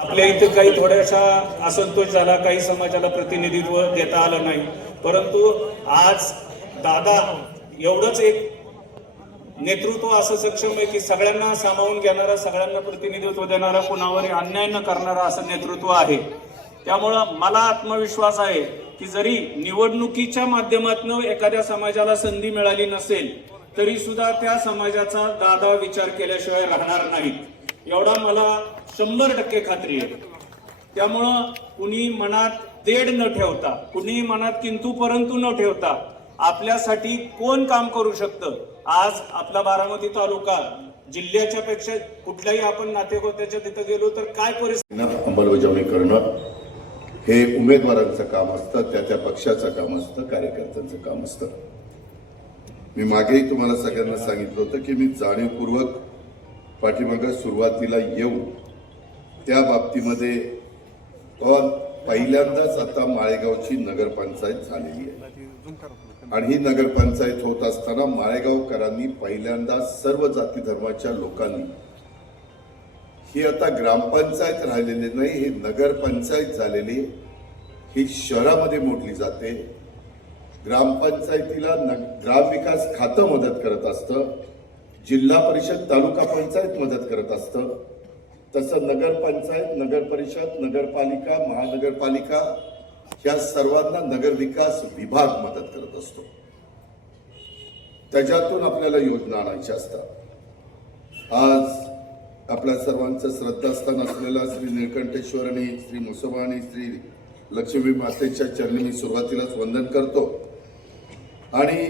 आपल्या इथे काही थोड्याशा असंतोष झाला, काही समाजाला प्रतिनिधित्व देता आलं नाही, परंतु आज दादा एवढंच एक नेतृत्व असं सक्षम आहे की सगळ्यांना सामावून घेणारा, सगळ्यांना प्रतिनिधित्व देणारा, कुणावर अन्याय न करणारा असं नेतृत्व आहे. त्यामुळं मला आत्मविश्वास आहे की जरी निवडणुकीच्या माध्यमातून एखाद्या समाजाला संधी मिळाली नसेल तरी सुद्धा त्या समाजाचा दादा विचार केल्याशिवाय राहणार नाहीत, एवढा मला 100% खात्री आहे. त्यामुळं कुणी मनात तेढ न ठेवता, कुणी मनात किंतु परंतु न ठेवता आपल्यासाठी कोण काम करू शकतं. आज आपला बारामती तालुका जिल्ह्याच्या पेक्षा कुठल्याही आपण नातेगोत्याच्या तिथं गेलो तर काय परिस्थिती अंमलबजावणी करणं हे उमेदवारांचं काम असतं, त्या पक्षाचं काम असतं, कार्यकर्त्यांचं काम असतं. मी मागेही तुम्हाला सगळ्यांना सांगितलं होतं की मी जाणीवपूर्वक पाठीमागं सुरुवातीला येऊन त्या बाबतीमध्ये पहिल्यांदाच आता माळेगावची नगरपंचायत झालेली आहे आणि ही नगरपंचायत होत असताना माळेगावकरांनी पहिल्यांदा सर्व जाती धर्माच्या लोकांनी ही आता ग्रामपंचायत राहिलेली नाही, ही नगरपंचायत झालेली, ही शहरामध्ये मोडली जाते. ग्रामपंचायतीला ग्रामविकास खातं मदत करत असतं, जिल्हा परिषद तालुका पंचायत मदत करत असतं, तसं नगरपंचायत, नगरपरिषद, नगरपालिका, महानगरपालिका या सर्वांना नगरविकास विभाग मदत करत असतो. त्याच्यातून आपल्याला योजना आणायच्या असतात. आज आपल्या सर्वांचं श्रद्धास्थान असलेला श्री निळकंठेश्वर आणि श्री म्हसोबा आणि श्री लक्ष्मी मातेच्या चरणी मी सुरुवातीलाच वंदन करतो आणि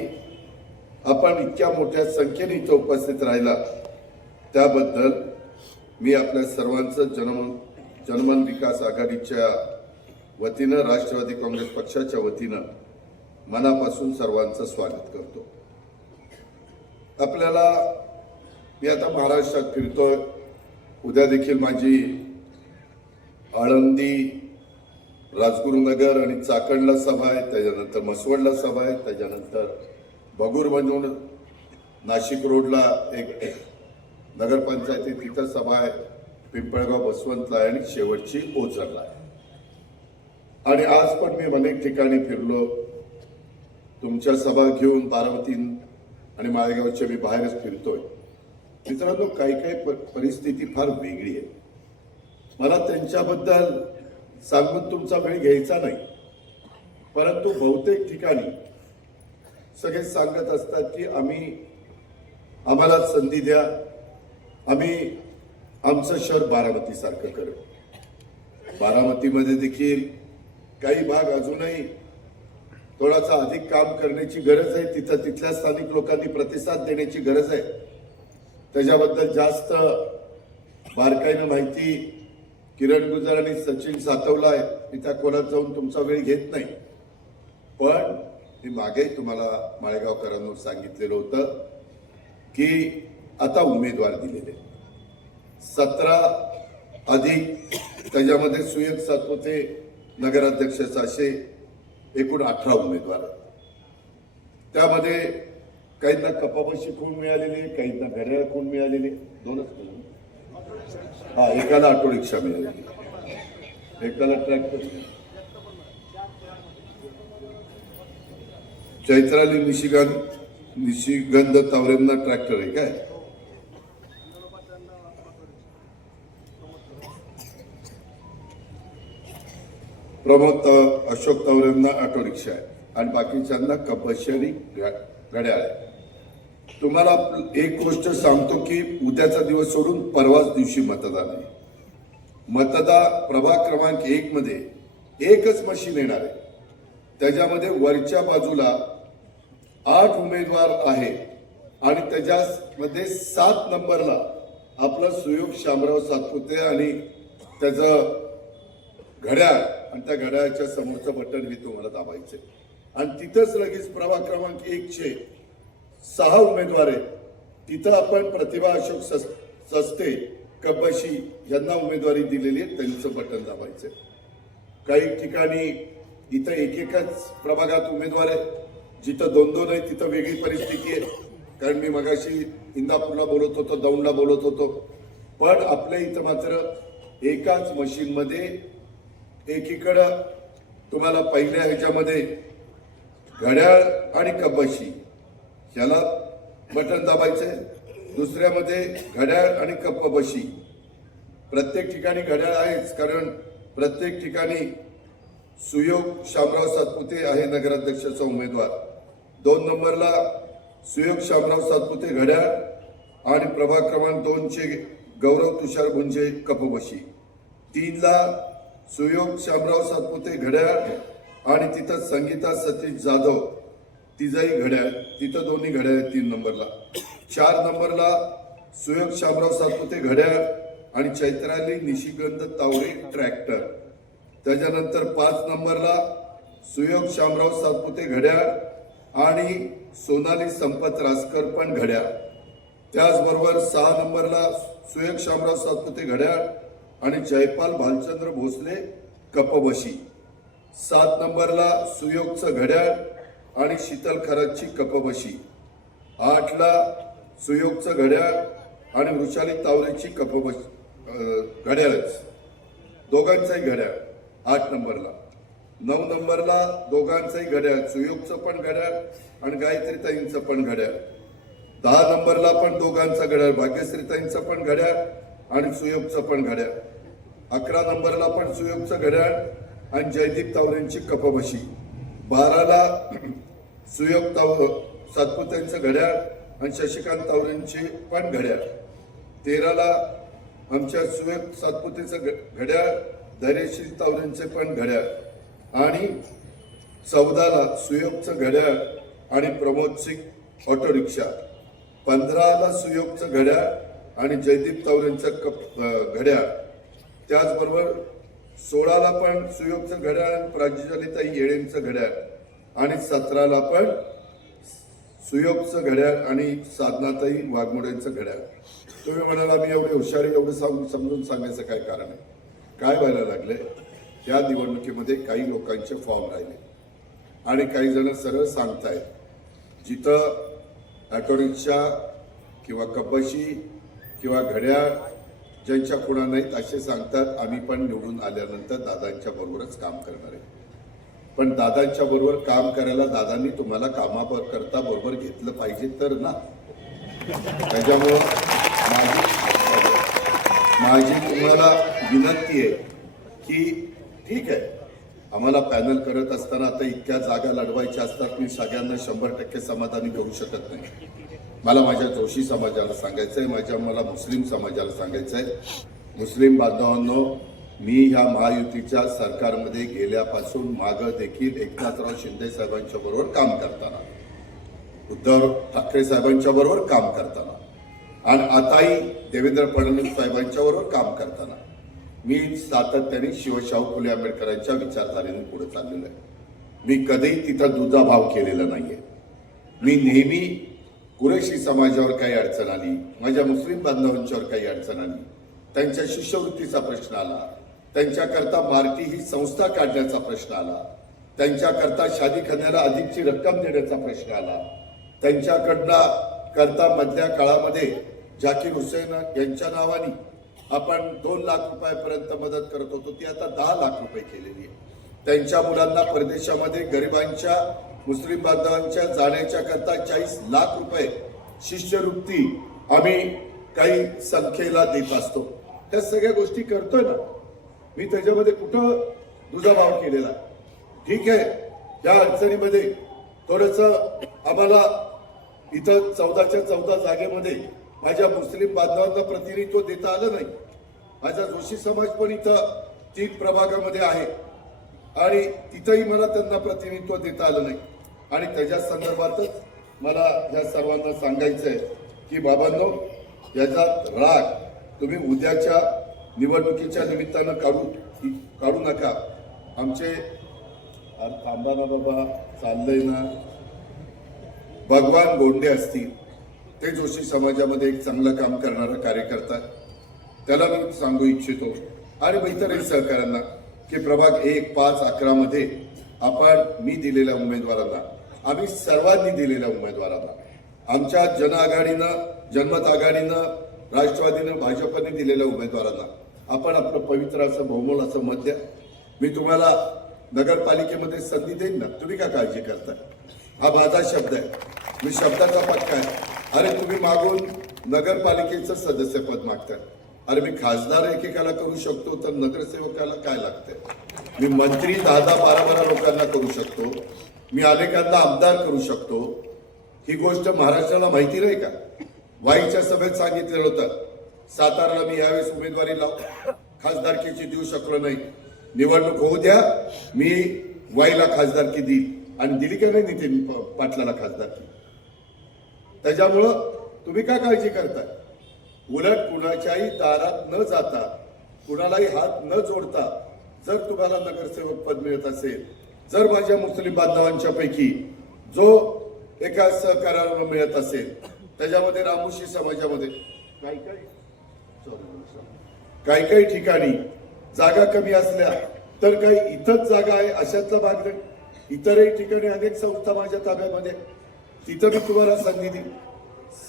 आपण इतक्या मोठ्या संख्येने इथं उपस्थित राहिला त्याबद्दल मी आपल्या सर्वांचं जनमन विकास आघाडीच्या वतीनं, राष्ट्रवादी काँग्रेस पक्षाच्या वतीनं मनापासून सर्वांचं स्वागत करतो. आपल्याला मी आता महाराष्ट्रात फिरतोय. उद्या देखील माझी आळंदी, राजगुरुनगर आणि चाकणला सभा आहे, त्याच्यानंतर मसवडला सभा आहे, त्याच्यानंतर बगूर बनवून नाशिक रोडला एक नगरपंचायती तिथं सभा आहे, पिंपळगाव बसवंतला आहे आणि शेवटची ओझरला आहे. आणि आज पण मी अनेक ठिकाणी फिरलो. तुमच्या सभा घेऊन बारामती आणि माळेगावच्या मी बाहेरच फिरतोय. मित्रांनो, काही काही परिस्थिती फार वेगळी आहे. मला त्यांच्याबद्दल सांगून तुमचा वेळ घ्यायचा नाही, परंतु बहुतेक ठिकाणी सगळे सांगत असतात की आम्हाला संधी द्या, आम्ही आमचं शहर बारामती सारखं करू. बारामतीमध्ये देखील काही भाग अजूनही थोडासा अधिक काम करण्याची गरज आहे. तिथं तिथल्या स्थानिक लोकांनी प्रतिसाद देण्याची गरज आहे. त्याच्याबद्दल जास्त बारकाईनं माहिती किरण गुजर आणि सचिन सातवला आहे. मी त्या खोलात जाऊन तुमचा वेळ घेत नाही, पण मी मागेही तुम्हाला माळेगावकरांना सांगितलेलं होतं की आता उमेदवार दिलेले 17 अधिक त्याच्यामध्ये सुयोग सातपुते नगराध्यक्षाचे असे एकूण 18 उमेदवार. त्यामध्ये काहींना कपाबशी खूण मिळालेली, काहींना घड्याळ खूण मिळालेली, दोनच. हा, एकाला ऑटो रिक्षा मिळालेली, एकाला ट्रॅक्टर. चैत्राली निशिगंध तावरेंना ट्रॅक्टर आहे काय? प्रमोद अशोक तावरेंना ऑटो रिक्षा आहे आणि बाकीच्यांना कपाशी आणि घड्याळ आहे. तुम्हाला एक गोष्ट सांगतो की उद्याचा दिवस सोडून परवाच दिवशी मतदान आहे. प्रभाग क्रमांक 1 मध्ये एकच मशीन येणार आहे. त्याच्यामध्ये वरच्या बाजूला 8 उमेदवार आहे आणि त्याच्यामध्ये 7 नंबरला आपला सुयोग शामराव सातपुते आणि त्याचं घड्याळ आणि त्या घड्याळाच्या समोरचं बटन मी तुम्हाला दाबायचे आणि तिथंच लगेच प्रभाग क्रमांक 1चे 6 उमेदवार आहेत. तिथं आपण प्रतिभा अशोक सस्ते कपाशी यांना उमेदवारी दिलेली आहे, त्यांचं बटन दाबायचं. काही ठिकाणी इथं एकच प्रभागात उमेदवार आहे, जिथं 2-2 आहे तिथं वेगळी परिस्थिती आहे. कारण मी मगाशी इंदापूरला बोलत होतो, दौंडला बोलत होतो, पण आपल्या इथं मात्र एकाच मशीनमध्ये एकीकडं तुम्हाला पहिल्या ह्याच्यामध्ये घड्याळ आणि कपाशी याला बटन दाबायचे, दुसऱ्यामध्ये घड्याळ आणि कपाशी. प्रत्येक ठिकाणी घड्याळ आहेच, कारण प्रत्येक ठिकाणी सुयोग शामराव सातपुते आहे नगराध्यक्षाचा उमेदवार. 2 नंबरला सुयोग शामराव सातपुते घड्याळ आणि प्रभाग क्रमांक 2 चे गौरव तुषार गुंजे कपबशी. 3 ला सुयोग शामराव सातपुते घड्याळ आणि तिथं संगीता सतीश जाधव तिचाही घड्याळ, तिथं दोन्ही घड्याळ आहेत 3 नंबरला. 4 नंबरला सुयोग शामराव सातपुते घड्याळ आणि चैत्राली निशिगंध तावरे ट्रॅक्टर. त्याच्यानंतर 5 नंबरला सुयोग शामराव सातपुते घड्याळ आणि सोनाली संपत रासकर पण घड्याळ. त्याचबरोबर 6 नंबरला सुयोग शामराव सातपुते घड्याळ आणि जयपाल भालचंद्र भोसले कपबशी. 7 नंबरला सुयोगचं घड्याळ आणि शीतल खरातची कपबशी. 8 ला सुयोगचं घड्याळ आणि वृषाली तावरेची घड्याळच, दोघांचंही घड्याळ 8 नंबरला. 9 नंबरला दोघांचंही घड्याळ, सुयोगचं पण घड्याळ आणि गायत्रीताईंचं पण घड्याळ. 10 नंबरला पण दोघांचं घड्याळ, भाग्यश्रीताईंचं पण घड्याळ आणि सुयोगचं पण घड्याळ. 11 नंबरला पण सुयोगचं घड्याळ आणि जयदीप तावरेंची कपबशी. 12 ला सुयोग सातपुतेंचं घड्याळ आणि शशिकांत तावरेंची पण घड्याळ. 13 ला आमच्या सुयोग सातपुतेचं घड्याळ, धैर्यशील तावरेंचे पण घड्याळ. आणि 14 ला सुयोगचं घड्याळ आणि प्रमोद सिंग ऑटो रिक्षा. 15 ला सुयोगचं घड्याळ आणि जयदीप तावरेंचं घड्याळ. त्याचबरोबर 16 ला पण सुयोगचं घड्याळ आणि प्रांजलीताई येळेंचं घड्याळ. आणि 17 ला पण सुयोगचं घड्याळ आणि साधनाताई वाघमोडेंचं घड्याळ. तुम्ही म्हणाल आम्ही एवढे हुशारी एवढं समजून सांगायचं काय कारण आहे? काय व्हायला लागले, या निवडणुकीमध्ये काही लोकांचे फॉर्म राहिले आणि काही जण सरळ सांगतायत जिथं ऑटो रिक्षा किंवा कपाशी किंवा घड्याळ ज्यांच्या खुणा नाहीत असे सांगतात आम्ही पण निवडून आल्यानंतर दादांच्या बरोबरच काम करणार आहे. पण दादांच्या बरोबर काम करायला दादांनी तुम्हाला कामाकरता बरोबर घेतलं पाहिजे तर ना. त्याच्यामुळं माझी तुम्हाला विनंती आहे की ठीक आहे, आम्हाला पॅनल करत असताना आता इतक्या जागा लढवायच्या असतात, मी सगळ्यांना 100% समाधानी करू शकत नाही. मला माझ्या जोशी समाजाला सांगायचंय, मला मुस्लिम समाजाला सांगायचंय, मुस्लिम बांधवांनो, मी ह्या महायुतीच्या सरकारमध्ये गेल्यापासून मागं देखील एकनाथराव शिंदे साहेबांच्या बरोबर काम करताना, उद्धव ठाकरे साहेबांच्या बरोबर काम करताना आणि आताही देवेंद्र फडणवीस साहेबांच्या बरोबर काम करताना मी सातत्याने शिवशाहू फुले आंबेडकरांच्या विचारधारेने पुढे चाललेलो आहे. मी कधीही तिथं दुजाभाव केलेला नाहीये. मी नेहमी कुरेशी समाजावर काही अडचण आली, माझ्या मुस्लिम बांधवांच्यावर काही अडचण आली, त्यांच्या शिष्यवृत्तीचा प्रश्न आला, त्यांच्याकरता मार्टी ही संस्था काढण्याचा प्रश्न आला, त्यांच्याकरता शादीखान्याला अधिकची रक्कम देण्याचा प्रश्न आला, त्यांच्याकडनं मधल्या काळामध्ये जाकीर हुसेन यांच्या नावाने आपण 2 लाख रुपयापर्यंत मदत करत होतो, ती आता 10 लाख रुपये केलेली आहे. त्यांच्या मुलांना परदेशामध्ये गरिबांच्या मुस्लिम बांधवांच्या जाण्याच्या करता 40 लाख रुपये शिष्यवृत्ती आम्ही काही संख्येला देत असतो. त्या सगळ्या गोष्टी करतोय ना मी, त्याच्यामध्ये कुठं दुजाभाव केलेला? ठीक आहे, या अडचणीमध्ये थोडस आम्हाला इथं 14च्या 14 जागेमध्ये माझ्या मुस्लिम बांधवांना प्रतिनिधित्व देता आलं नाही. माझा जोशी समाज पण इथं 3 प्रभागामध्ये आहे आणि तिथंही मला त्यांना प्रतिनिधित्व देता आलं नाही. आणि त्याच्या संदर्भातच मला या सर्वांना सांगायचंय की बाबांनो, याचा राग तुम्ही उद्याच्या निवडणुकीच्या निमित्तानं काढू नका. आमचे थांबा ना बाबा, चाललंय ना, भगवान गोंडे असतील, ते जोशी समाजामध्ये एक चांगलं काम करणारा कार्यकर्ता, त्याला मी सांगू इच्छितो आणि इतरही सहकाऱ्यांना की प्रभाग 1, 5, 11 मध्ये आपण मी दिलेल्या उमेदवारांना, आम्ही सर्वांनी दिलेल्या उमेदवारांना, आमच्या जन आघाडीनं, जनमत आघाडीनं, राष्ट्रवादीनं, भाजपने दिलेल्या उमेदवारांना आपण आपलं पवित्र असं बहुमोल असं मत द्या. मी तुम्हाला नगरपालिकेमध्ये संधी देईन ना, तुम्ही का काळजी करताय? हा माझा शब्द आहे, मी शब्दाचा पक्का आहे. अरे तुम्ही मागून नगरपालिकेचं सदस्यपद मागताय. अरे मी खासदार एकेकाला करू शकतो, तर नगरसेवकाला काय लागतंय? मी मंत्री 10-12 लोकांना करू शकतो, मी अनेकांना आमदार करू शकतो. ही गोष्ट महाराष्ट्राला माहिती नाही का? वाईच्या सभेत सांगितलेलं होतं, साताराला मी यावेळेस उमेदवारी खासदारकीची देऊ शकलो नाही, निवडणूक होऊ द्या, मी वाईला खासदारकी देईल. आणि दिली का नाही नितीन पाटलाला खासदारकी? त्याच्यामुळं तुम्ही का काळजी करताय? उलट कुणाच्याही दारात न जाता, कुणालाही हात न जोडता जर तुम्हाला नगरसेवक पद मिळत असेल, जर माझ्या मुस्लिम बांधवांच्या पैकी जो एका सहकार्याला मिळत असेल, त्याच्यामध्ये रामोशी समाजामध्ये काही काही जागा कमी असल्या तर काही इथंच जागा आहे अशातला भाग नाही. इतरही ठिकाणी अनेक संस्था माझ्या ताब्यामध्ये, तिथं मी तुम्हाला संधी दिली.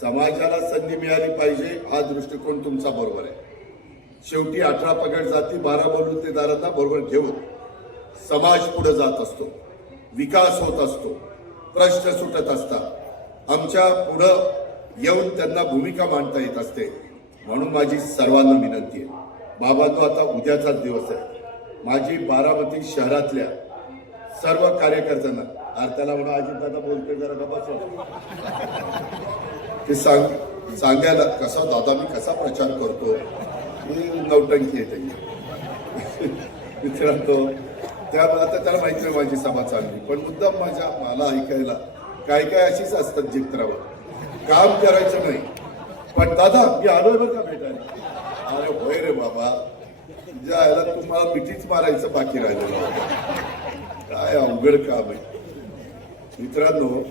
समाजाला संधी मिळाली पाहिजे, हा दृष्टिकोन तुमचा बरोबर आहे. शेवटी 18 पगड जाती 12 बलुतेदारांना बरोबर घेऊन समाज पुढे जात असतो, विकास होत असतो, प्रश्न सुटत असतात. आमच्या पुढं येऊन त्यांना भूमिका मांडता येत असते. म्हणून माझी सर्वांना विनंती आहे, बाबांनो आता उद्याचाच दिवस आहे. माझी बारामती शहरातल्या सर्व कार्यकर्त्यांना, त्याला म्हणून अजितदादा बोलते जरा गप्पा ते सांगायला कसा दादा मी कसा प्रचार करतो, ही नौटंकी आहे त्याची. मित्रांनो, आता त्याला माहिती नाही माझी सभा चालली, पण मुद्दाम मला ऐकायला काय अशीच असतात चित्रावर, काम करायचं नाही. पण दादा मी आलोय बरं का भेटायला. अरे होय रे बाबा, तुझ्या याला तुम्हाला मिठीच मारायचं बाकी राहिलेलं, काय अवघड काम आहे. मित्रांनो,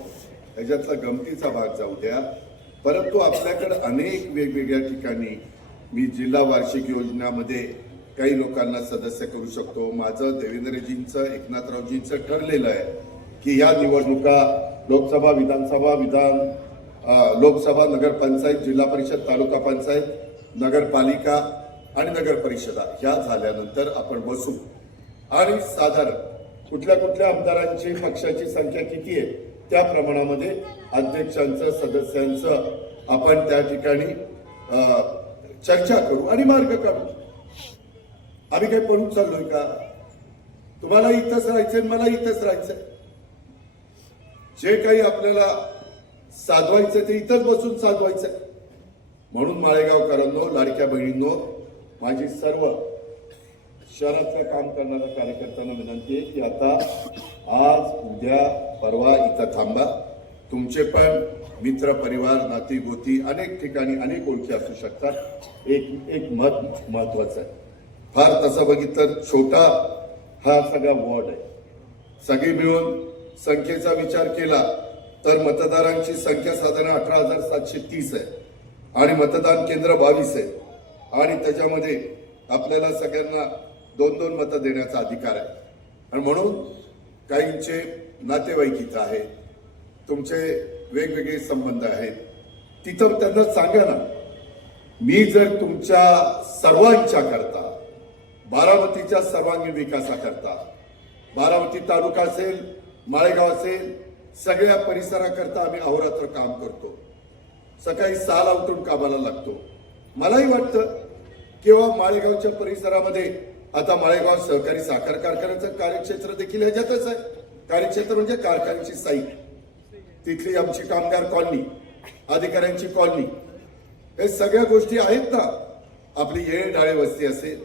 याच्यातला गमतीचा भाग जाऊ द्या, परंतु आपल्याकडे अनेक वेगवेगळ्या ठिकाणी मी जिल्हा वार्षिक योजनामध्ये काही लोकांना सदस्य करू शकतो. माझं देवेंद्रजींचं, एकनाथरावजींचं ठरलेलं आहे की या निवडणुका लोकसभा, विधान, लोकसभा, नगरपंचायत, जिल्हा परिषद, तालुका पंचायत, नगरपालिका आणि नगर परिषदा ह्या झाल्यानंतर आपण बसू आणि साधारण कुठल्या आमदारांची पक्षाची संख्या किती आहे त्या प्रमाणामध्ये अध्यक्षांचं, सदस्यांचं आपण त्या ठिकाणी चर्चा करू आणि मार्ग काढू. आम्ही काही पळून चाललोय का? तुम्हाला इथंच राहायचंय, मला इथंच राहायचंय. जे काही आपल्याला साधवायचं ते इथंच बसून साधवायचंय. म्हणून माळेगावकरांनो, लाडक्या बहिणींनो, माझी सर्व शहरातल्या काम करणाऱ्या कार्यकर्त्यांना विनंती आहे की आता आज, उद्या, परवा इथं थांबा. तुमचे पण मित्र, परिवार, नाती गोती अनेक ठिकाणी अनेक ओळखी असू शकतात. एक महत्वाचं आहे. फार तसं बघितलं छोटा हा सगळा वॉर्ड आहे. सगळी मिळून संख्येचा विचार केला तर मतदारांची संख्या साधारण 18,730 आहे आणि मतदान केंद्र 22 आहे आणि त्याच्यामध्ये आपल्याला सगळ्यांना 2-2 मतं देण्याचा अधिकार आहे. आणि म्हणून काहींचे नातेवाईक इथं आहेत, तुमचे वेगवेगळे संबंध आहेत, तिथं त्यांना सांगा ना, मी जर तुमच्या सर्वांच्या करता, बारामतीच्या सर्वांगीण विकासाकरता, बारामती तालुका असेल, माळेगाव असेल, सगळ्या परिसराकरता आम्ही अहोरात्र काम करतो. सकाळी 6ला उठून कामाला लागतो. मलाही वाटतं किंवा माळेगावच्या परिसरामध्ये आता माळेगाव सहकारी साखर कारखान्याचं कार्यक्षेत्र देखील ह्याच्यातच आहे. कार्यक्षेत्र म्हणजे कारखान्याची साईट, तिथली आमची कामगार कॉलनी, अधिकाऱ्यांची कॉलनी, हे सगळ्या गोष्टी आहेत ना. आपली येळे डाळे वस्ती असेल,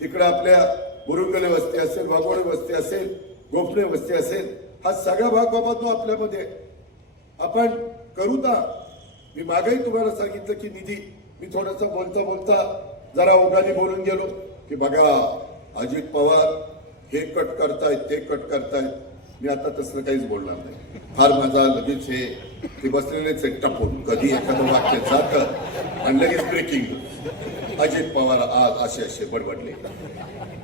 तिकडे आपल्या बुरुंगले वस्ती असेल, वाघोडे वस्ती असेल, गोफणे वस्ती असेल, हा सगळा भाग बाबा तो आपल्यामध्ये आपण करू ना. मी मागेही तुम्हाला सांगितलं की निधी, मी थोडंसं बोलता जरा ओघाने बोलून गेलो की बघा अजित पवार हे कट करतायत, ते कट करतायत. मी आता तसं काहीच बोलणार नाही. फार माझा लगेच ते बसलेलेच एक टाकून कधी एखादं वाक्य जातं आणि लगेच ब्रेकिंग. अजित पवार आज असे बडबडले,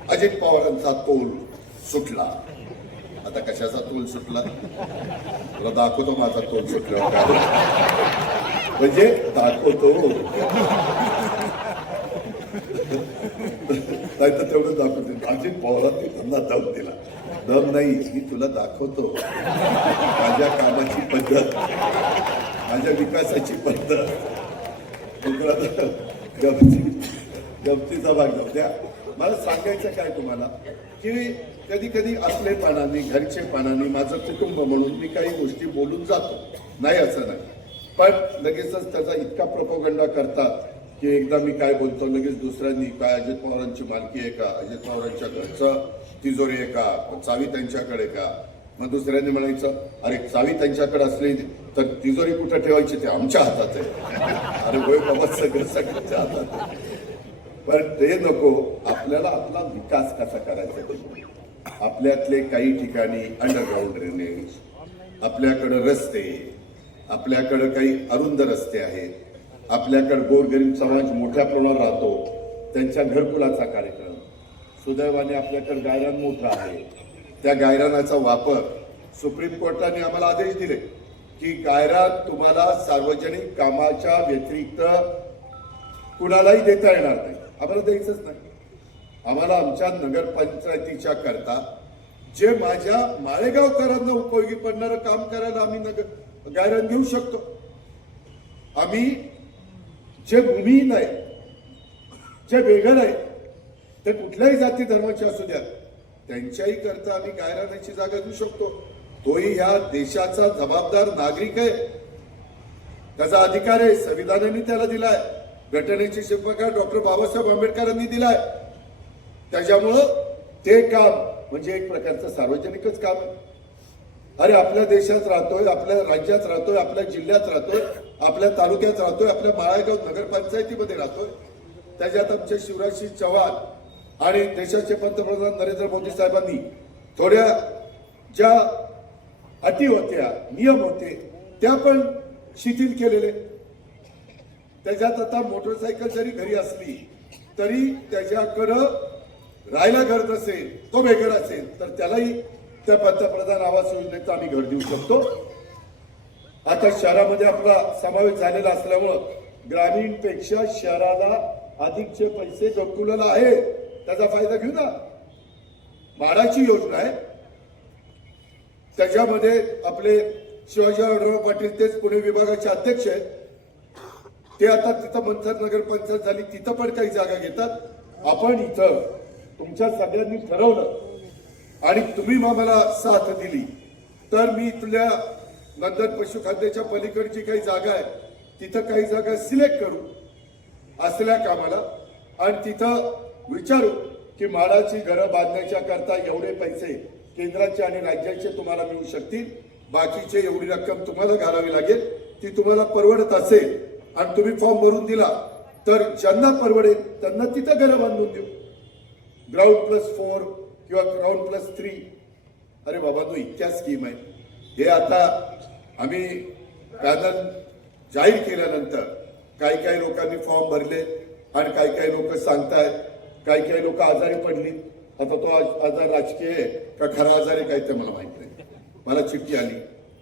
अजित पवारांचा तोल सुटला. आता कशाचा तोल सुटला तुला दाखवतो, माझा तोल सुटला म्हणजे दाखवतो. अजित पवारांनी त्यांना दम दिला. दम नाही, मी तुला दाखवतो माझ्या कामाची पद्धत, माझ्या विकासाची पद्धत. गमतीचा भाग जाऊ द्या. मला सांगायचं काय तुम्हाला की कधी कधी आपलेपणाने घरचेपणाने माझं कुटुंब म्हणून मी काही गोष्टी बोलून जातो, नाही असं नाही, पण लगेचच त्याचा इतका प्रोपोगंडा करतात की एकदा मी काय बोलतो लगेच दुसऱ्यांनी काय अजित पवारांची मालकी आहे का, अजित पवारांच्या घरचं तिजोरी आहे का, चावी त्यांच्याकडे का. मग दुसऱ्यांनी म्हणायचं अरे चावी त्यांच्याकडे असली तर तिजोरी कुठं ठेवायची ते आमच्या हातात आहे. अरे होय बाबा, सगळं सगळ्यांच्या हातात आहे. पण ते नको, आपल्याला आपला विकास कसा करायचा. आपल्यातले काही ठिकाणी अंडरग्राऊंड ड्रेनेज, आपल्याकडे रस्ते, आपल्याकडे काही अरुंद रस्ते आहेत, आपल्याकडे गोरगरीब समाज मोठ्या प्रमाणावर राहतो, त्यांच्या घरकुलाचा कार्यक्रम. सुदैवाने आपल्याकडे गायरान मोठा आहे, त्या गायरानाचा वापर सुप्रीम कोर्टाने आम्हाला आदेश दिले की गायरान तुम्हाला सार्वजनिक कामाच्या व्यतिरिक्त कुणालाही देता येणार नाही. आम्हाला द्यायचंच नाही. आम्हाला आमच्या नगरपंचायतीच्या करता जे माझ्या माळेगावकरांना उपयोगी पडणारं काम करायला आम्ही गायरान घेऊ शकतो. आम्ही जे भूमिहीन आहे, जे बेघर आहे, ते कुठल्याही जाती धर्माचे असू द्या, त्यांच्याही करता आम्ही गायरानाची जागा देऊ शकतो. तोही ह्या देशाचा जबाबदार नागरिक आहे, त्याचा अधिकार आहे, संविधानाने त्याला दिलाय, घटनेचे शिल्पकार डॉक्टर बाबासाहेब आंबेडकरांनी दिलाय. त्याच्यामुळं ते काम म्हणजे एक प्रकारचं सार्वजनिकच काम आहे. अरे आपल्या देशात राहतोय, आपल्या राज्यात राहतोय, आपल्या जिल्ह्यात राहतोय, आपल्या तालुक्यात राहतोय, आपल्या माळेगाव नगरपंचायतीमध्ये राहतोय. त्याच्यात आमचे शिवराजसिंह चौहान आणि देशाचे पंतप्रधान नरेंद्र मोदी साहेबांनी थोड्या ज्या अटी होत्या, नियम होते, त्या पण शिथिल केलेले. त्याच्यात आता मोटरसायकल जरी घरी असली तरी त्याच्याकडं राहायला घर नसेल, तो बेघर असेल, तर त्यालाही त्या पंतप्रधान आवास योजनेचं आम्ही घर देऊ शकतो. आता शहरामध्ये आपला समावेश झालेला असल्यामुळं ग्रामीणपेक्षा शहराला अधिकचे पैसे घरकुलाला आहे, त्याचा फायदा घेऊ ना. म्हाडाची योजना आहे, त्याच्यामध्ये आपले शिवाजी आढळराव पाटील तेच पुणे विभागाचे अध्यक्ष आहेत. ते आता तिथं मंथर नगरपंचायत झाली, तिथं पण काही जागा घेतात. आपण इथं तुमच्या सगळ्यांनी ठरवलं आणि तुम्ही मला साथ दिली तर मी इथल्या नंतर पशुखाद्याच्या पलीकडची काही जागा आहे तिथं काही जागा सिलेक्ट करू असल्या कामाला आणि तिथं विचारू की म्हाडाची घरं बांधण्याच्या करता एवढे पैसे केंद्राचे आणि राज्याचे तुम्हाला मिळू शकतील, बाकीचे एवढी रक्कम तुम्हाला घालावी लागेल, ती तुम्हाला परवडत असेल आणि तुम्ही फॉर्म भरून दिला तर ज्यांना परवडेल त्यांना तिथं घरं बांधून देऊ. ग्राउंड+4 किंवा ग्राउंड+3. अरे बाबा, तो इतक्या स्कीम आहे. हे आता आम्ही पॅनल जाहीर केल्यानंतर काही लोकांनी फॉर्म भरले आणि काही लोक सांगतायत, काही लोक आजारी पडली. आता तो आजार राजकीय आहे का खरा आजार आहे काय ते मला माहित नाही. मला चिठ्ठी आली,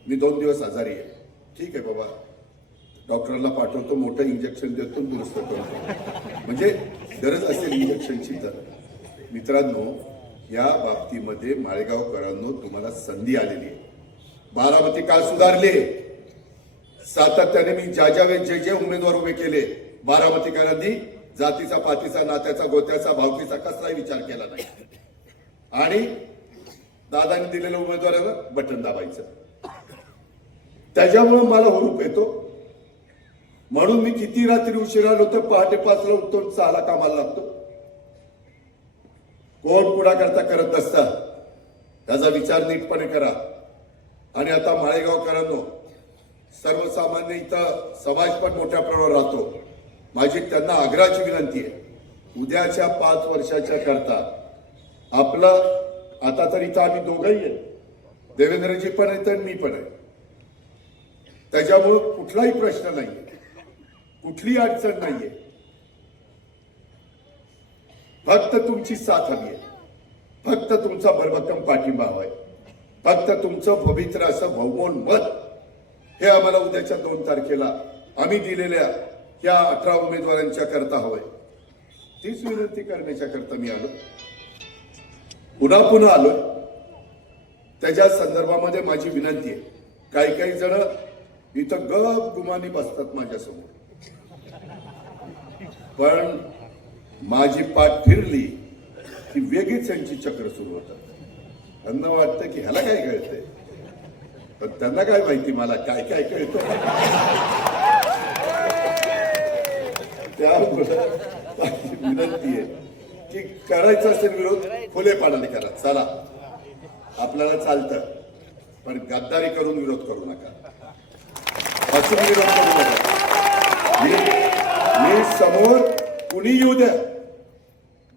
मी 2 दिवस आजारी आहे. ठीक आहे बाबा, डॉक्टरला पाठवतो, मोठं इंजेक्शन देतो, दुरुस्त करतो. म्हणजे गरज असेल इंजेक्शनची तर. मित्रांनो, या बाबतीमध्ये माळेगावकरांनो तुम्हाला संधी आलेली आहे. बारामती का सुधारले, सातत्याने मी ज्या वेळेस जे उमेदवार उभे केले, बारामतीकरांनी जातीचा, पातीचा, नात्याचा, गोत्याचा, भावकीचा कसलाही विचार केला नाही आणि दादांनी दिलेल्या उमेदवाराला बटन दाबायचं. त्याच्यामुळे मला हुरूप येतो. म्हणून मी किती रात्री उशिरा आलो तर पहाटे 5ला उठतो, 6ला कामाला लागतो. कोण पुढाकरता करत नसतं, त्याचा विचार नीटपणे करा. आणि आता माळेगावकरांनो, सर्वसामान्य इथं समाज पण मोठ्या प्रमाणावर राहतो. माझी त्यांना आग्रहाची विनंती आहे, उद्याच्या 5 वर्षाच्या करता आपलं, आता तर इथं आम्ही दोघंही आहे, देवेंद्रजी पण आहेत आणि मी पण आहे, त्याच्यामुळं कुठलाही प्रश्न नाहीये, कुठली अडचण नाहीये. फक्त तुमची साथ हवी आहे, फक्त तुमचा भरभक्कम पाठिंबा हवाय, फक्त तुमचं पवित्र असं बहुमोल मत हे आम्हाला उद्याच्या 2 तारखेला आम्ही दिलेल्या या 18 उमेदवारांच्या करता हवंय. तीच विनंती करण्याच्या करता मी आलो. पुन्हा पुन्हा आलोय त्याच्या संदर्भामध्ये माझी विनंती आहे. काही काही जण इथं गप गुमानी बसतात माझ्यासमोर, पण माझी पाठ फिरली की वेगळीच यांची चक्र सुरू होतात. त्यांना वाटतं की ह्याला काय कळतंय, पण त्यांना काय माहिती मला काय काय कळतं. त्यामुळे माझी विनंती आहे की करायचा असेल विरोध खुलेपणाने करा. चला आपल्याला चालतं, पण गद्दारी करून विरोध करू नका, असून विरोध करू नका. मी समोर कुणी येऊ द्या,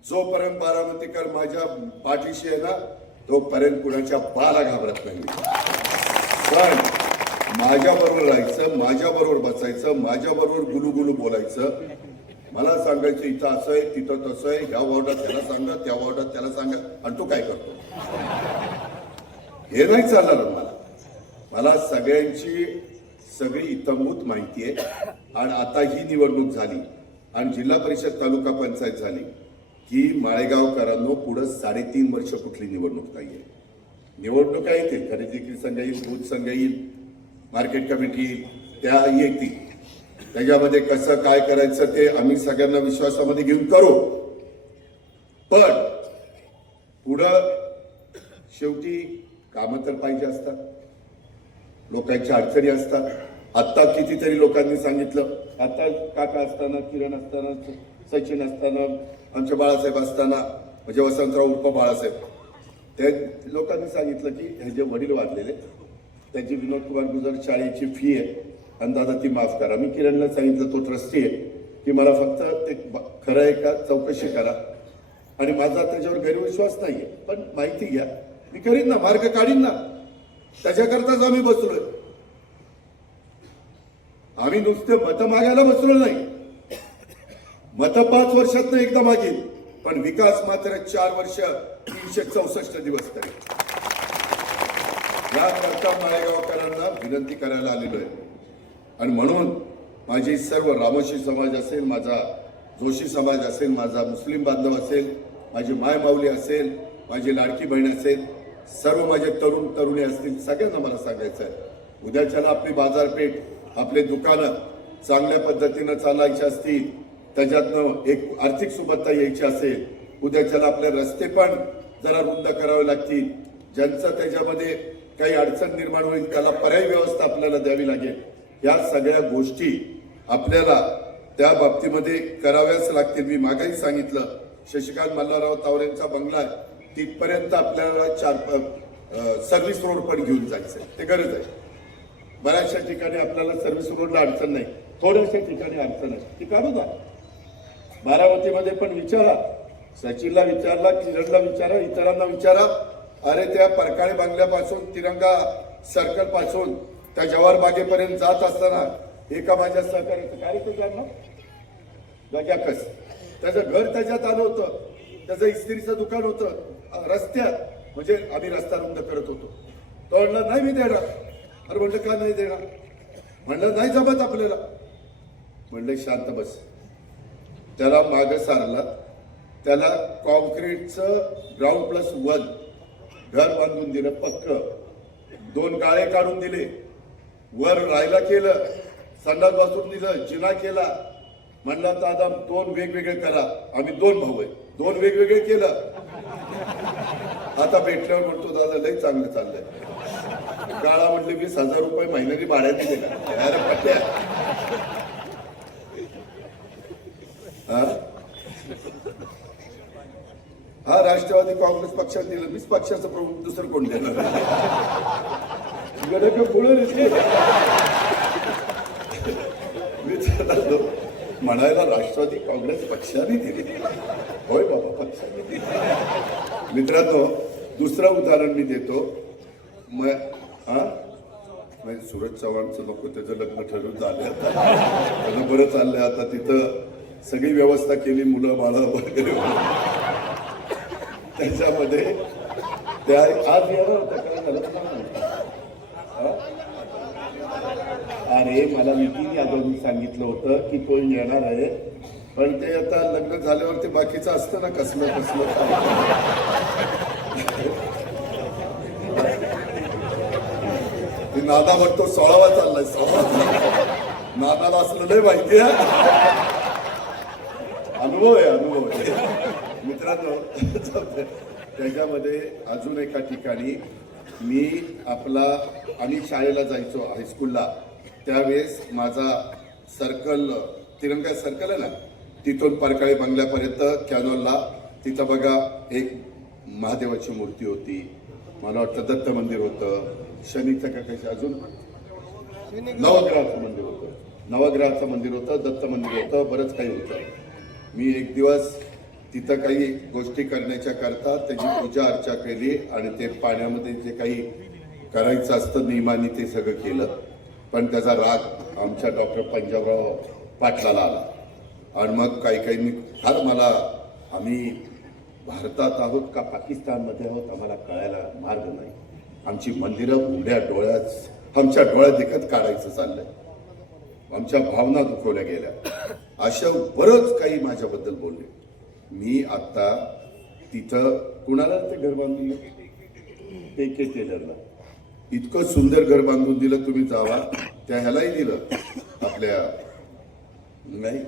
जोपर्यंत बारामतीकर माझ्या पाठीशी आहे ना तोपर्यंत कुणाच्या बाला घाबरत नाही. पण माझ्या बरोबर राहायचं, माझ्या बरोबर बसायचं, माझ्या बरोबर गुलुगुलू बोलायचं. मला सांगायचं इथं असं आहे, तिथं तसं आहे, ह्या वॉर्डात त्याला सांगा, त्या वॉर्डात त्याला सांगा, आणि तो काय करतो हे नाही चालणार. मला सगळ्यांची सगळी इतंभूत माहिती आहे. आणि आता ही निवडणूक झाली आणि जिल्हा परिषद तालुका पंचायत झाली की माळेगावकरांनो पुढे 3.5 वर्ष कुठली निवडणूक नाहीये. निवडणुका येतील, खरेदी विक्री संघ येईल, बूथ संघ येईल, मार्केट कमिटी त्या येतील. त्याच्यामध्ये कसं काय करायचं ते आम्ही सगळ्यांना विश्वासामध्ये घेऊन करू. पण पुढं शेवटी कामं तर पाहिजे असतात, लोकांच्या अडचणी असतात. आता कितीतरी लोकांनी सांगितलं, आता काका असताना, किरण असताना, सचिन असताना, आमचे बाळासाहेब असताना, म्हणजे वसंतराव उर्फ बाळासाहेब, त्या लोकांनी सांगितलं की हे जे वडील वाढलेले त्यांची विनोद कुमार गुजर शाळेची फी आहे आणि दादा ती माफ करा. मी किरणला सांगितलं, तो ट्रस्टी आहे, की मला फक्त ते खरं आहे का चौकशी करा. आणि माझा त्याच्यावर गैरविश्वास नाहीये, पण माहिती घ्या, मी करीन ना, मार्ग काढीन ना. त्याच्याकरताच आम्ही बसलोय. आम्ही नुसते मतं मागायला बसलो नाही. मतं 5 वर्षात एकदा मागील, पण विकास मात्र 4 वर्ष 364 दिवस करेल. याकरता माळेगावकरांना विनंती करायला आलेलो आहे. आणि म्हणून माझी सर्व रामोशी समाज असेल, माझा जोशी समाज असेल, माझा मुस्लिम बांधव असेल, माझी माय माऊली असेल, माझी लाडकी बहीण असेल, सर्व माझे तरुण तरुणी असतील, सगळ्यांना मला सांगायचं आहे, उद्याच्याला आपली बाजारपेठ, आपले दुकानं चांगल्या पद्धतीनं चालायची असतील, त्याच्यातनं एक आर्थिक सुबत्ता यायची असेल, उद्याच्याला आपले रस्ते पण जरा रुंद करावे लागतील. ज्यांचं त्याच्यामध्ये काही अडचण निर्माण होईल त्याला पर्यायी व्यवस्था आपल्याला द्यावी लागेल. या सगळ्या गोष्टी आपल्याला त्या बाबतीमध्ये कराव्याच लागतील. मी मागेही सांगितलं, शशिकांत मल्हारराव तावरेंचा बंगला आहे तिथपर्यंत आपल्याला सर्व्हिस रोड पण घेऊन जायचंय, ते गरज आहे. बऱ्याचशा ठिकाणी आपल्याला सर्व्हिस रोडला अडचण नाही, थोड्याशा ठिकाणी अडचण आहे, ती काढू द्या. बारामतीमध्ये पण विचारा, सचिनला विचारला, किरणला विचारा, इतरांना विचारा. अरे त्या परकाळे बांगल्यापासून तिरंगा सर्कल पासून त्या जवाहर बागेपर्यंत जात असताना एका माझ्या सहकार्याचं कार्यक्रम कस त्याचं घर त्याच्यात आलं होतं, त्याचं इस्त्रीचं दुकान होतं रस्त्यात, म्हणजे आम्ही रस्ता रुंद करत होतो. तो म्हणलं नाही मी देणार. अरे म्हणलं का नाही देणार? म्हणलं नाही जमत आपल्याला. म्हणलं शांत बस. त्याला मागं सारला, त्याला कॉन्क्रीटचं ग्राउंड+1 घर बांधून दिलं, पक्क 2 गाळे काढून दिले, वर राहायला केलं, संडास बाथरूम दिलं, जिना केला. म्हणला दादा 2 वेगवेगळे करा, आम्ही 2 भाऊ आहे, 2 वेगवेगळे केलं. आता भेटल्यावर म्हणतो दादा लय चांगलं चाललंय. गाळा म्हटले 20,000 रुपये महिन्यानी भाड्याने दिला. अरे पट्ट्या, हा राष्ट्रवादी काँग्रेस पक्षात दिलं, मीच पक्षाचं प्रमुख, दुसरं कोण देणार? म्हणायला राष्ट्रवादी काँग्रेस पक्षाने दिली. होय बाबा, पक्षाने दिली. मित्रांनो, दुसरं उदाहरण मी देतो. सूरज चव्हाणचं नको, त्याचं लग्न ठरवून झालं, त्याचं बरं चाललंय. आता तिथं सगळी व्यवस्था केली, मुलं बाळं वगैरे. त्याच्यामध्ये त्या आज येणार होत्या, काय झालं? अरे मला नितीन यादवनी सांगितलं होतं की तो येणार आहे, पण ते आता लग्न झाल्यावरती बाकीचं असतं ना, कसलं कसलं नादावर तो 16वा चाललाय 16वा. नादाला असलं लय माहिती आहे. अनुभव आहे मित्रांनो. त्याच्यामध्ये अजून एका ठिकाणी मी आम्ही शाळेला जायचो हायस्कूलला, त्यावेळेस माझा सर्कल तिरंगा सर्कल आहे ना, तिथून परकाळी बंगल्यापर्यंत कॅनॉलला तिथं बघा एक महादेवाची मूर्ती होती, मला वाटतं दत्त मंदिर होतं, शनीचं का काही अजून नवग्रहाचं मंदिर होतं, दत्त मंदिर होतं, बरंच काही होतं. मी एक दिवस तिथं काही गोष्टी करण्याच्या करता त्याची पूजा अर्चा केली आणि ते पाण्यामध्ये जे काही करायचं असतं नियमाने ते सगळं केलं. पण त्याचा राग आमच्या डॉक्टर पंजाबराव पाटलाला आला आणि मग काही आम्ही भारतात आहोत का पाकिस्तानमध्ये आहोत आम्हाला कळायला मार्ग नाही. आमची मंदिरं आमच्या डोळ्यात देखत काढायचं चाललंय, आमच्या भावना दुखवल्या गेल्या. अशा बरंच काही माझ्याबद्दल बोलले. मी आता तिथं कुणाला ते घर बांधून दिलं, के टेलरला इतकं सुंदर घर बांधून दिलं, तुम्ही जावा. त्या ह्यालाही दिलं आपल्या नाही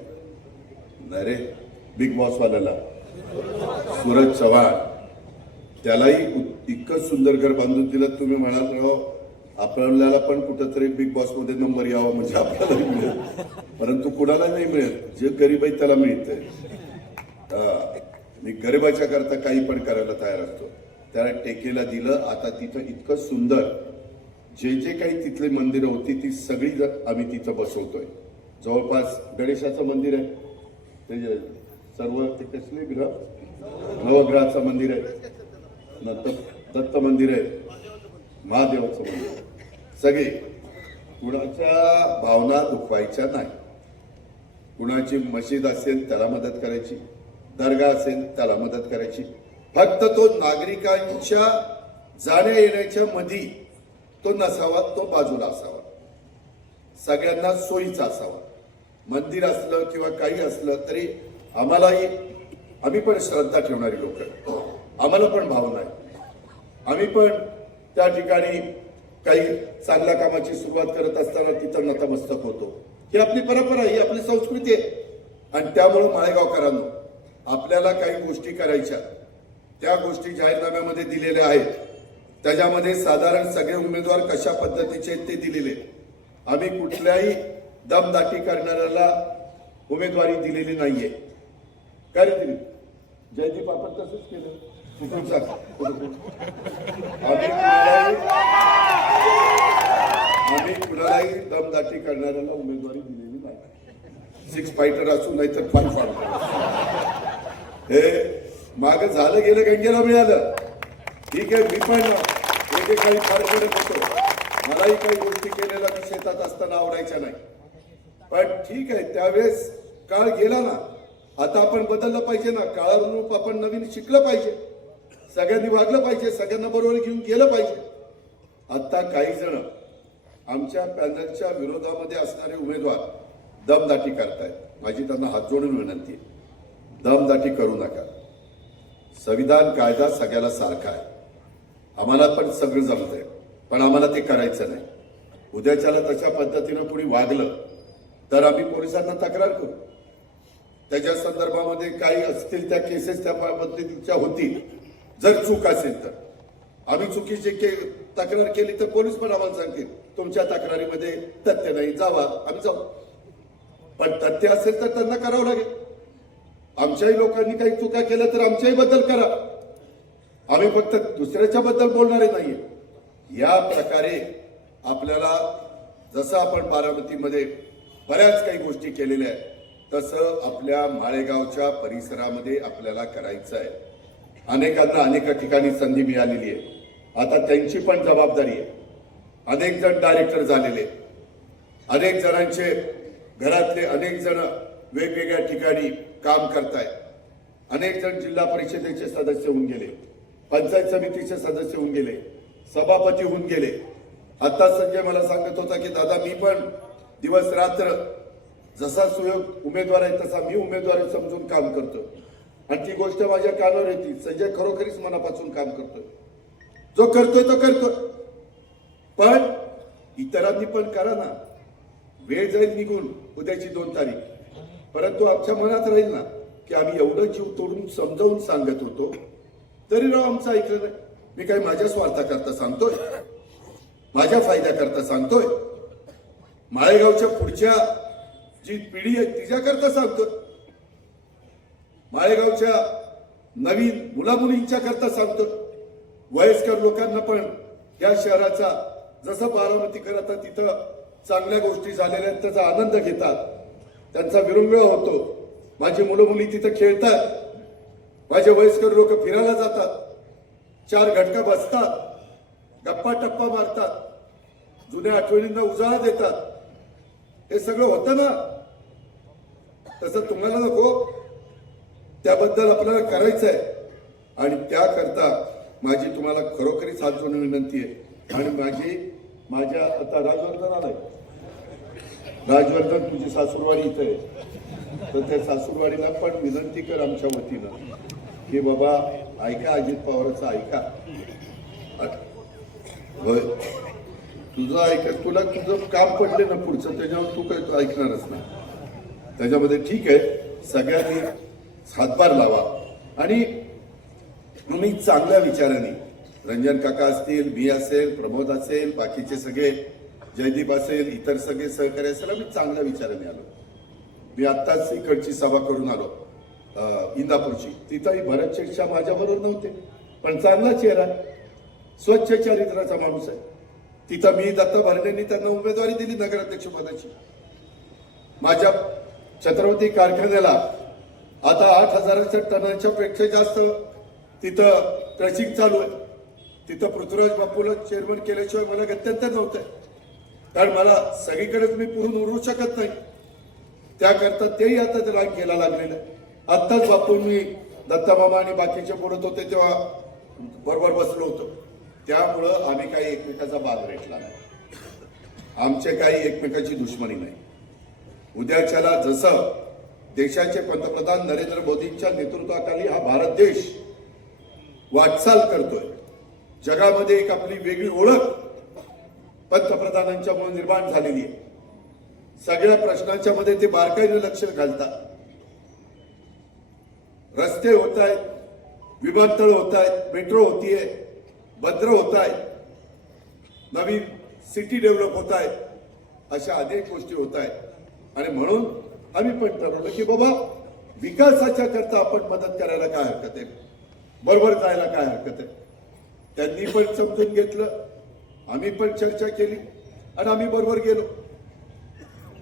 रे बिग बॉस वाल्याला सूरज चव्हाण, त्यालाही इतकं सुंदर घर बांधून दिलं. तुम्ही म्हणाल राव आपल्याला पण कुठंतरी बिग बॉस मध्ये नंबर यावा म्हणजे आपल्याला मिळेल, परंतु कुणाला नाही मिळेल. जे गरीब आहे त्याला मिळतंय. मी गरिबाच्या करता काही पण करायला तयार असतो. त्याला टेकेला दिलं. आता तिथं इतकं सुंदर जे काही तिथली मंदिरं होती ती सगळी आम्ही तिथं बसवतोय. जवळपास गणेशाचं मंदिर आहे, ते सर्व ते कसले ग्रह नवग्रहाचं मंदिर आहे, नंतर दत्त मंदिर आहे, महादेवाचं मंदिर आहे. सगळे कुणाच्या भावना दुखवायच्या नाही. कुणाची मशीद असेल त्याला मदत करायची, दर्गा असेल त्याला मदत करायची. फक्त तो नागरिकांच्या जाण्या येण्याच्या मध्ये तो नसावा, तो बाजूला असावा, सगळ्यांना सोयीचा असावा. मंदिर असलं किंवा काही असलं तरी आम्ही पण श्रद्धा ठेवणारी लोक, आम्हाला पण भावना आहे. आम्ही पण त्या ठिकाणी काही चांगल्या कामाची सुरुवात करत असताना तिथं नतमस्तक होतो. ही आपली परंपरा, ही आपली संस्कृती आहे. आणि त्यामुळं माळेगावकरांनो, आपल्याला काही गोष्टी करायच्या, त्या गोष्टी जाहीरनाम्यामध्ये दिलेल्या आहेत. त्याच्यामध्ये साधारण सगळे उमेदवार कशा पद्धतीचे ते दिलेले. आम्ही कुठल्याही दमदाटी करणाऱ्याला उमेदवारी दिलेली नाहीये. काय रे दिली जयदीप, आपण तसंच केलं. आम्ही कुणालाही दमदाटी करणाऱ्याला उमेदवारी दिलेली नाही. 6 फायटर असू नाही तर 5 फायटर. हे माग झालं गेलं गंगेला मिळालं, ठीक आहे. मी पण एकेकाळी फार करत होतो, मलाही काही गोष्टी केलेल्या मी शेतात असताना आवडायच्या नाही. पण ठीक आहे, त्यावेळेस काळ गेला ना, आता आपण बदललं पाहिजे ना. काळानुरूप आपण नवीन शिकलं पाहिजे, सगळ्यांनी वागलं पाहिजे, सगळ्यांना बरोबर घेऊन गेलं पाहिजे. आता काही जण आमच्या पॅनलच्या विरोधामध्ये असणारे उमेदवार दमदाटी करतायत. माझी त्यांना हात जोडून विनंती आहे, दमदाटी करू नका. संविधान कायदा सगळ्याला सारखा आहे. आम्हाला पण सगळं जमतंय, पण आम्हाला ते करायचं नाही. उद्याच्याला तशा पद्धतीनं कुणी वागलं तर आम्ही पोलिसांना तक्रार करू. त्याच्या संदर्भामध्ये काही असतील त्या केसेस त्या पद्धतीच्या होतील. जर चूक असेल तर आम्ही चुकीची तक्रार केली तर पोलीस पण आम्हाला सांगतील तुमच्या तक्रारीमध्ये तथ्य नाही, जावा, आम्ही जाऊ. पण तथ्य असेल तर त्यांना करावं लागेल. आमच्याही लोकांनी काही चुका केल्या तर आमच्याही बद्दल करा. आम्ही फक्त दुसऱ्याच्या बद्दल बोलणारे नाहीये. या प्रकारे आपल्याला जसं आपण बारामतीमध्ये बऱ्याच काही गोष्टी केलेल्या आहेत तसं आपल्या माळेगावच्या परिसरामध्ये आपल्याला करायचं आहे. अनेकांना अनेक ठिकाणी संधी मिळालेली आहे. आता त्यांची पण जबाबदारी आहे. अनेक जण डायरेक्टर झालेले, अनेक जणांचे घरातले अनेक जण वेगवेगळ्या ठिकाणी काम करतायत. अनेक जण जिल्हा परिषदेचे सदस्य होऊन गेले, पंचायत समितीचे सदस्य होऊन गेले, सभापती होऊन गेले. आता संजय मला सांगत होता की दादा मी पण दिवस रात्र जसा सुयोग उमेदवार आहे तसा मी उमेदवार समजून काम करतो. आणि ती गोष्ट माझ्या कानावर येते. संजय खरोखरीच मनापासून काम करतोय. जो करतोय तो करतोय. पण इतरांनी पण करा ना. वेळ जाईल निघून उद्याची 2 तारीख, परंतु आमच्या मनात राहील ना की आम्ही एवढं जीव तोडून समजावून सांगत होतो, तरी राव आमचं ऐकलं नाही. मी काही माझ्या स्वार्थाकरता सांगतोय, माझ्या फायद्याकरता सांगतोय, माळेगावच्या पुढच्या जी पिढी आहे तिच्याकरता सांगतोय, माळेगावच्या नवीन मुलामुलींच्या करता सांगतोय, वयस्कर लोकांना पण या शहराचा, जसं बारामतीकर आता तिथं चांगल्या गोष्टी झालेल्या आहेत त्याचा आनंद घेतात, त्यांचा विरंगुळा होतो. माझी मुलं मुली तिथं खेळतात, माझे वयस्कर लोक फिरायला जातात, 4 घटका बसतात, गप्पा टप्पा मारतात, जुन्या आठवणींना उजाळा देतात. हे सगळं होतं ना. तसं तुम्हाला नको, त्याबद्दल आपल्याला करायचं आहे. आणि त्याकरता माझी तुम्हाला खरोखरीच हात जोडून विनंती आहे. आणि माझ्या आता राजवर्धन आलाय, राजवर्धन तुझी सासूरवाडी इथं आहे, तर त्या सासूरवाडीला पण विनंती कर आमच्या वतीनं की बाबा ऐका, अजित पवारचं ऐका. होय, तुझं ऐकत, तुला तुझं काम पडले ना पुढचं, त्याच्यावर तू काही ऐकणारच ना. त्याच्यामध्ये ठीक आहे, सगळ्यांनी हातभार लावा. आणि मी चांगल्या विचाराने, रंजन काका असतील, मी असेल, प्रमोद असेल, बाकीचे सगळे, जयदीप असेल, इतर सगळे सहकारी असेल, आम्ही चांगल्या विचाराने आलो. मी आत्ताच इकडची सभा करून आलो इंदापूरची, तिथंही भरत शेठच्या माझ्याबरोबर नव्हते, पण चांगला चेहरा, स्वच्छ चरित्राचा माणूस आहे. तिथं मी दत्ता भरणेंनी त्यांना उमेदवारी दिली नगराध्यक्ष पदाची. माझ्या छत्रपती कारखान्याला आता 8,000 टनांच्या पेक्षा जास्त तिथं क्रशिंग चालू आहे. तिथं पृथ्वीराज बापूला चेअरमन केल्याशिवाय मला गत्यंतर नव्हतं, कारण मला सगळीकडेच मी पुरून उरू शकत नाही. त्याकरता तेही आता त्याला केला लागलेलं आहे. आत्ताच बापूंनी दत्तामामा आणि बाकीचे बोलत होते तेव्हा बरोबर बसलो होतो. त्यामुळं आम्ही काही एकमेकाचा भाग रेटला नाही, आमचे काही एकमेकाची दुश्मनी नाही. उद्याच्याला जसं देशाचे पंतप्रधान नरेंद्र मोदींच्या नेतृत्वाखाली हा भारत देश वाटचाल करतोय, जगामध्ये एक आपली वेगळी ओळख पंतप्रधानांच्या मुळे निर्माण झालेली आहे. सगळ्या प्रश्नांच्या मध्ये ते बारकाईने लक्ष घालतात. रस्ते होत आहेत, विमानतळ होत आहेत, मेट्रो होतीये, बंदर होत आहेत, नवीन सिटी डेव्हलप होत आहेत, अशा अनेक गोष्टी होत आहेत. आणि म्हणून आम्ही पण ठरवलं की बाबा विकासाच्या करता आपण मदत करायला काय हरकत आहे, बरोबर जायला काय हरकत आहे. त्यांनी पण समजून घेतलं, आम्ही पण चर्चा केली आणि आम्ही बरोबर गेलो.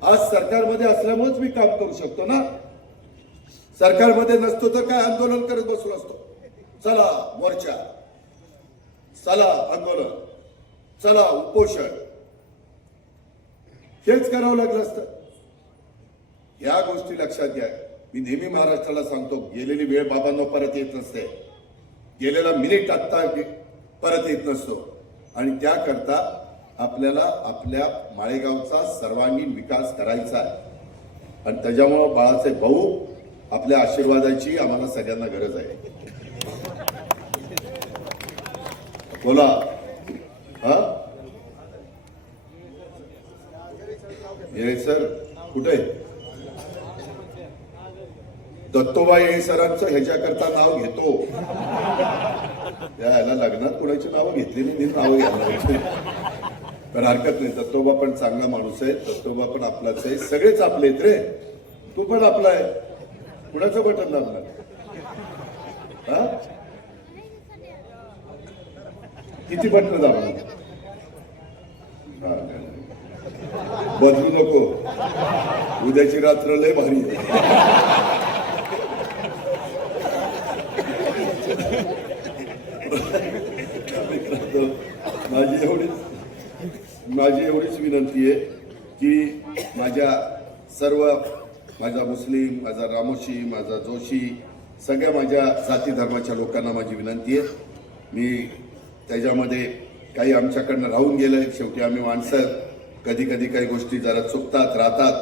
आज सरकारमध्ये असल्यामुळेच मी काम करू शकतो ना. सरकारमध्ये नसतो तर काय आंदोलन करत बसलो असतो. चला मोर्चा, चला आंदोलन, चला उपोषण, हेच करावं लागलं असतं. या गोष्टी लक्षात घ्या. मी नेहमी महाराष्ट्राला सांगतो, गेलेली वेळ बाबांना परत येत नसते, गेलेला मिनिट आत्ता परत येत नसतो. आणि त्याकरता आपल्याला आपल्या माळेगावचा सर्वांगीण विकास करायचा आहे. आणि त्याच्यामुळं बाळासाहेब भाऊ, आपल्या आशीर्वादाची आम्हाला सगळ्यांना गरज आहे. बोला. हा सर कुठे? दत्तोबाई सरांचं ह्याच्याकरता नाव घेतो. ह्याला लग्नात कुणाची नावं घेतली नाही, नावं घ्यायला पण हरकत नाही. दत्तोबा पण चांगला माणूस आहे, दत्तोबा पण आपलाच आहे, सगळेच आपले आहेत रे. तू पण आपला आहे, कुणाचं बटन दाबणार? हा, किती बटन दाबणार? बदलू नको, उद्याची रात्र लय भारी आहे. माझी एवढीच विनंती आहे की माझा मुस्लिम, माझा रामोशी, माझा जोशी, सगळ्या माझ्या जाती धर्माच्या लोकांना माझी विनंती आहे. मी त्याच्यामध्ये काही आमच्याकडनं राहून गेलंय, शेवटी आम्ही माणसं, कधी कधी काही गोष्टी जरा चुकतात राहतात,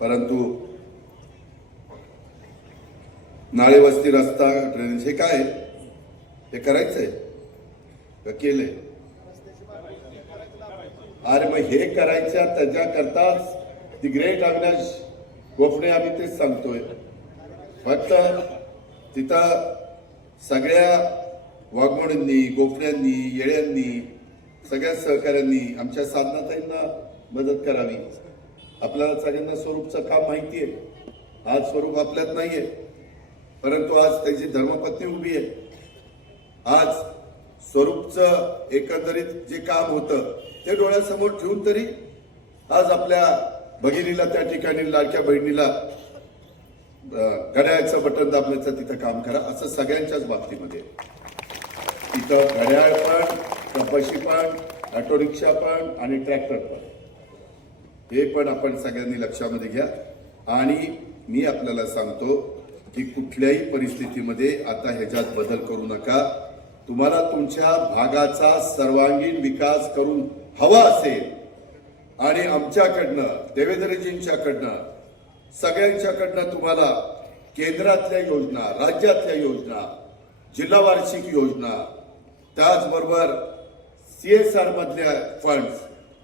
परंतु नाळे वस्ती रस्ता ड्रेनेज हे काय हे करायचंय का केलंय? अरे मग हे करायच्या त्याच्याकरताच दी ग्रेट अविनाश गोफणे आम्ही तेच सांगतोय. फक्त तिथं सगळ्या वाघमोडींनी, गोफण्यांनी, येळ्यांनी, सगळ्या सहकाऱ्यांनी आमच्या साधनाताईंना मदत करावी. आपल्याला सगळ्यांना स्वरूपचं काम माहिती आहे. आज स्वरूप आपल्यात नाहीये, परंतु आज त्याची धर्मपत्नी उभी आहे. आज स्वरूपचं एकंदरीत जे काम होतं ते डोळ्यासमोर ठेवून तरी आज आपल्या भगिनीला, त्या ठिकाणी लाडक्या बहिणीला घड्याळाचं बटन दाबण्याचं तिथं काम करा. असं सगळ्यांच्याच बाबतीमध्ये तिथं घड्याळ पण, कपाशी पण, ऑटो रिक्षा पण आणि ट्रॅक्टर पण, हे पण आपण सगळ्यांनी लक्षामध्ये घ्या. आणि मी आपल्याला सांगतो की कुठल्याही परिस्थितीमध्ये आता ह्याच्यात बदल करू नका. तुम्हाला तुमच्या भागाचा सर्वांगीण विकास करून हवा असेल आणि आमच्याकडनं, देवेंद्रजींच्याकडनं, सगळ्यांच्याकडनं तुम्हाला केंद्रातल्या योजना, राज्यातल्या योजना, जिल्हा वार्षिक योजना, त्याचबरोबर CSR मधल्या फंड्स,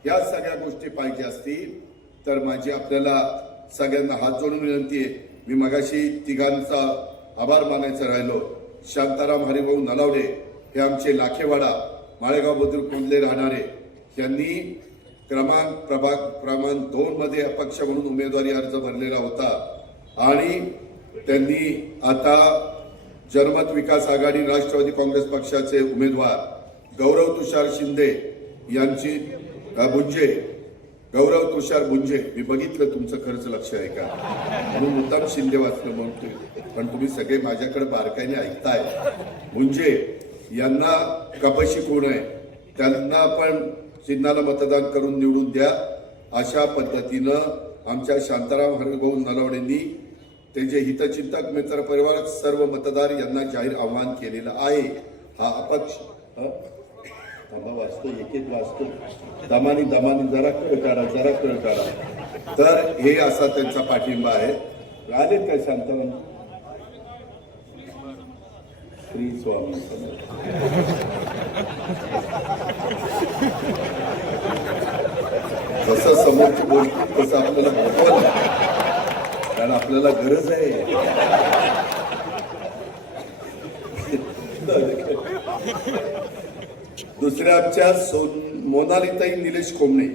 या सगळ्या गोष्टी पाहिजे असतील तर माझी आपल्याला सगळ्यांना हात जोडून विनंती आहे. मी मगाशी तिघांचा आभार मानायचं राहिलो. शांताराम हरिभाऊ नलावडे हे आमचे लाखेवाडा माळेगाव बुद्रुक मधले राहणारे, यांनी प्रभाग क्रमांक 2 मध्ये अपक्ष म्हणून उमेदवारी अर्ज भरलेला होता आणि त्यांनी आता जनमत विकास आघाडी राष्ट्रवादी काँग्रेस पक्षाचे उमेदवार गौरव तुषार शिंदे यांची गौरव तुषार बुंजे, मी बघितलं तुमचं खर्च लक्ष आहे का म्हणून मुद्दाम शिंदे वाचलं म्हणतोय, पण तुम्ही सगळे माझ्याकडे बारकाईने ऐकताय. बुंजे यांना कपाशी कोण आहे त्यांना पण चिन्हाला मतदान करून निवडून द्या. अशा पद्धतीनं आमच्या शांताराम हरिभाऊ नलावडेंनी त्यांचे हितचिंतक मित्र परिवार सर्व मतदार यांना जाहीर आवाहन केलेलं आहे. हा अपक्ष वाचतो, एक वाचतो, दमानी जरा कळ काढा. तर हे असा त्यांचा पाठिंबा आहे. आलेत काय शांताराम? श्री स्वामी जसं समोरची बोलतो तसं आपल्याला बघावं, कारण आपल्याला गरज आहे. दुसऱ्या आमच्या मोनालीताई निलेश कोमणे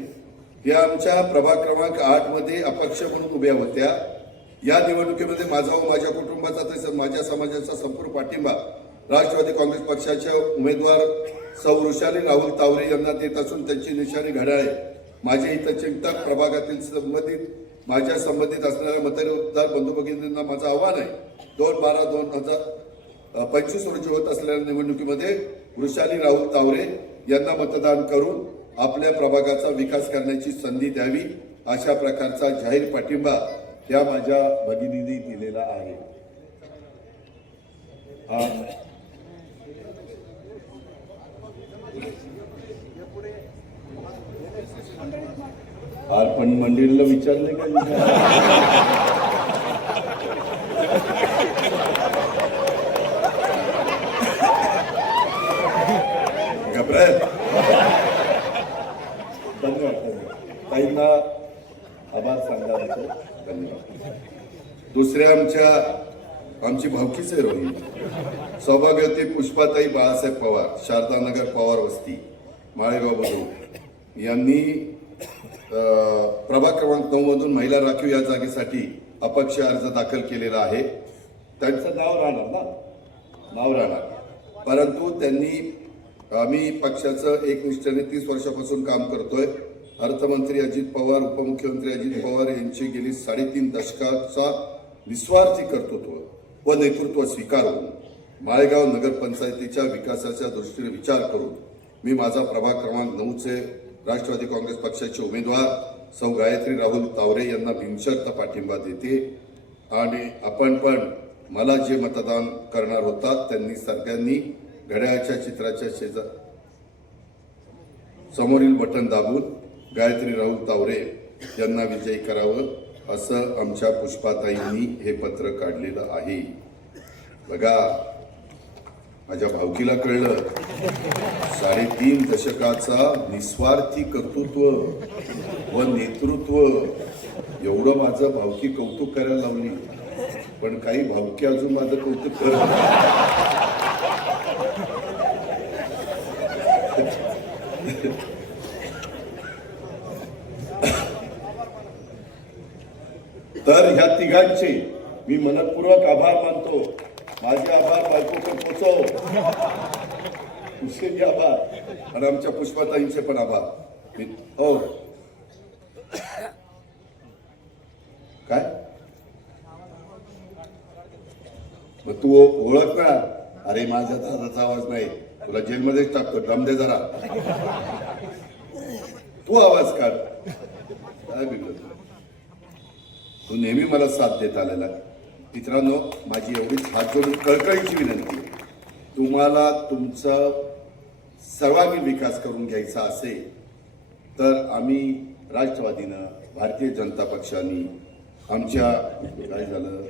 या आमच्या प्रभाग क्रमांक 8 मध्ये अपक्ष म्हणून उभ्या होत्या. या निवडणुकीमध्ये माझा व माझ्या कुटुंबाचा तसेच माझ्या समाजाचा संपूर्ण पाठिंबा राष्ट्रवादी काँग्रेस पक्षाच्या उमेदवार सौ वृषाली राहुल तावरे यांना देत असून त्यांची निशाणी घड्याळ आहे. माझे हितचिंतक प्रभागातील माझ्या संबंधित असणाऱ्या मतदार बंधू भगिनींना माझं आव्हान आहे. 2/12/2025 रोजी होत असलेल्या निवडणुकीमध्ये वृषाली राहुल तावरे यांना मतदान करून आपल्या प्रभागाचा विकास करण्याची संधी द्यावी. अशा प्रकारचा जाहीर पाठिंबा या माझ्या भगिनींनी दिलेला आहे. पण मंदिरला विचारले का? धन्यवाद. ताईंना आभार सांगा. धन्यवाद. दुसऱ्या आमची भावकीच आहे रोहिणी सौभाग्यवती पुष्पाताई बाळासाहेब पवार, शारदानगर पवार वस्ती, माळेगाव बुद्रुक यांनी प्रभाग क्रमांक 9 मधून महिला राखीव या जागेसाठी अपक्ष अर्ज दाखल केलेला आहे. त्यांचं नाव राहणार, परंतु त्यांनी आम्ही पक्षाचं एकनिष्ठेने 30 वर्षापासून काम करतोय. अर्थमंत्री अजित पवार, उपमुख्यमंत्री अजित पवार यांची गेली 3.5 दशकाचा निस्वार्थी कर्तृत्व व नेतृत्व स्वीकारून माळेगाव नगरपंचायतीच्या विकासाच्या दृष्टीने विचार करून मी माझा प्रभाग क्रमांक 9चे राष्ट्रवादी काँग्रेस पक्षाचे उमेदवार सौ गायत्री राहुल तावरे यांना बिनशर्त पाठिंबा देते. आणि आपण पण मला जे मतदान करणार होता त्यांनी सगळ्यांनी घड्याळाच्या चित्राच्या समोरील बटन दाबून गायत्री राहुल तावरे यांना विजयी करावं असं आमच्या पुष्पाताईंनी हे पत्र काढलेलं आहे. बघा, माझ्या भावकीला कळलं 3.5 दशकाचा निस्वार्थी कर्तृत्व व नेतृत्व एवढं माझं भावकी कौतुक करायला लावली. पण काही भावकी अजून माझं कौतुक करत तर ह्या तिघांचे मी मनपूर्वक आभार मानतो. माझे आभार बायकोकडे पोचव, तुझे आभार आणि आमच्या पुष्पाताईंचे पण आभार. हो काय मग तू ओळख ना. अरे माझ्या दादाचा आवाज नाही, तुला जेलमध्येच टाकतो. दम दे जरा, तू आवाज काढ. काय बिघडत, तू नेहमी मला साथ देत आलेला. मित्रांनो, माझी एवढीच हात जोडून कळकळीची विनंती, तुम्हाला तुमचा सर्वांगीण विकास करून घ्यायचा असेल तर आम्ही राष्ट्रवादीनं, भारतीय जनता पक्षाने आमच्या काय झालं